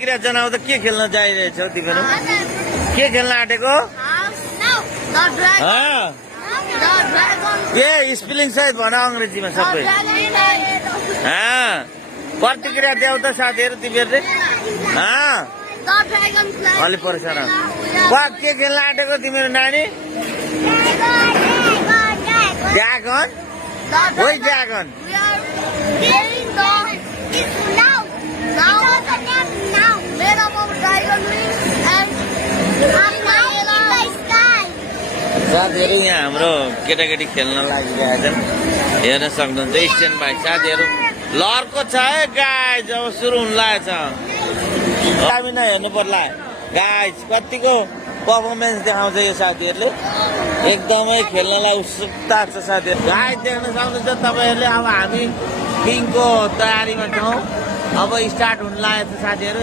किरा जनाउँदा के खेल्न जाइरहेछौ तिमीहरू के खेल्न आँटेको के स्पेलिङ सहित भन अङ्ग्रेजीमा सबै प्रतिक्रिया देऊ त साथीहरू तिमीहरूले अलि परेछ के खेल्न आँटेको तिमीहरू नानी dragon Why dragon? We are playing it's now. Now what's the name now? Made up of dragon wings and flying in the sky. साथीहरू यहाँ हाम्रो केटाकेटी खेल्न लागिरहेछन् हेर्न सक्नुहुन्छ स्ट्यान्ड बाई साथीहरू लहरको छ है गाइज अब सुरु हुन लागेछ हामी नै हेर्नु पर्ला गाइज कतिको पर्फर्मेन्स देखाउँछ यो साथीहरूले एकदमै खेल्नलाई उत्सुकता छ साथीहरू गाइज देख्न सक्नुहुन्छ तपाईँहरूले अब हामी टिमको तयारीमा छौँ अब स्टार्ट हुन लागेको छ साथीहरू